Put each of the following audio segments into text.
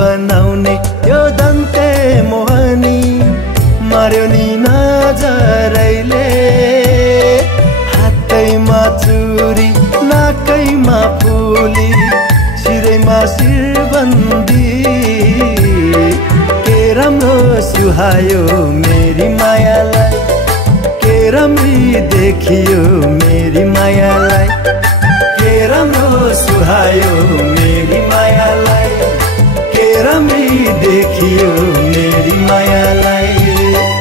बनाउने यो दन्ते मोहनी मार्यो नि नजरैले हातैमा चुरी नाकैमा फुली शिरैमा शिरबन्दी के राम्रो सुहायो मेरी मायालाई के राम्री देखियो मेरी मायालाई के राम्रो सुहायो मेरी मायालाई के राम्री देखियो मेरी मायालाई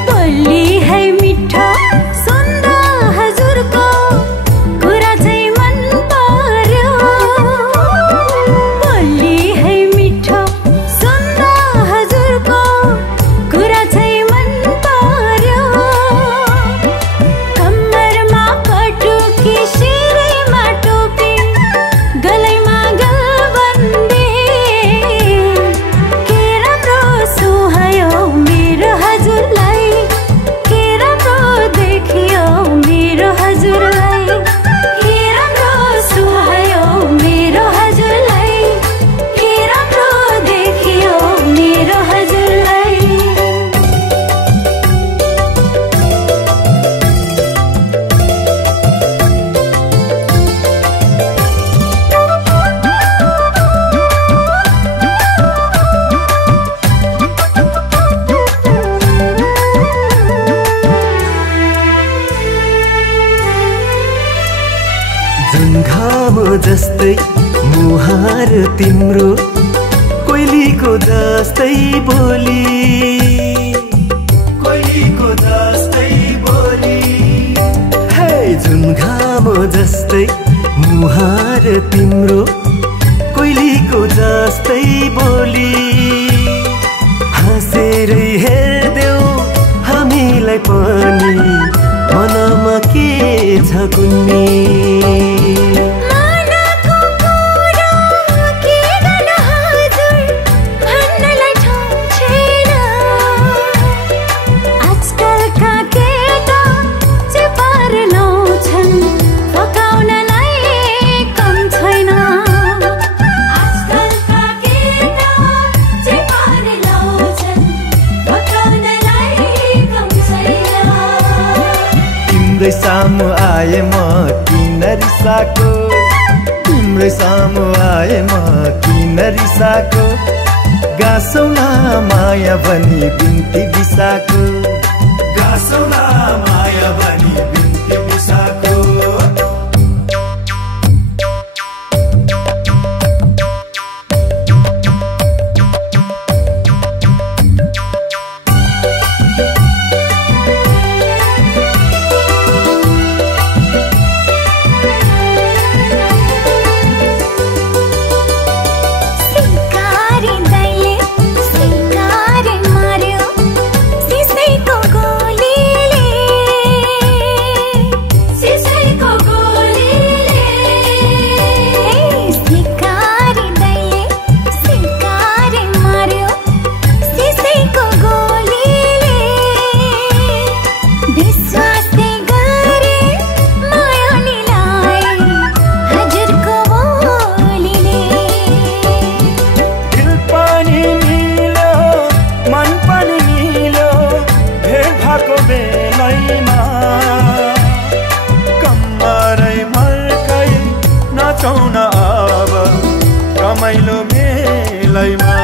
बोली है मिठो सुन्दा हजुरको कुरा चाहिँ मन पर्यो बोली है मिठो सुन्दा हजुरको कुरा चाहिँ मन पर्यो कम्मरमा पटुकी शिरमा टोपी गलैमा गलबन्दी के राम्रो सुहायो मेरो हजुरलाई के राम्रो देखियो मेरो हजुरलाई के राम्रो सुहायो मेरो हजुरलाई के राम्रो देखियो मेरो हजुरलाई जुन घाम जस्तै मुहार तिम्रो कोइलीको जस्तै बोली कोइलीको जस्तै बोली हे जुन घाम जस्तै मुहार तिम्रो कोइलीको जस्तै बोली हाँसेरै हेर्देऊ हामीलाई पनि मनमा के छ कुन्नी मनको कुरा के गर्न हजुर भन्नलाई ठाउँ छैन आजकलका केटा चेपार लाउँछन् फकाउनलाई कम छैन आजकलका केटा चेपार लाउँछन् फकाउनलाई कम छैन तिम्रै सामु आए म किन रिसाको तिम्रै सामु आए म किन रिसाको गासौला माया भनी बिन्ती बिसाको गासौला माया भनी बिन्ती बिसाको सिकारी दैले सिकारी मार्यो सिसैको गोलीले सिसैको गोलीले सिकारी दैले सिकारी मार्यो सिसैको गोलीले विश्वासै गरे मायानीलाई हजुरको बोलीले दिल पनि मिल्यो मन पनि मिल्यो भेट भएको बेलैमा कम्मरै मर्कै नचाउन अब रमाइलो मेलैमा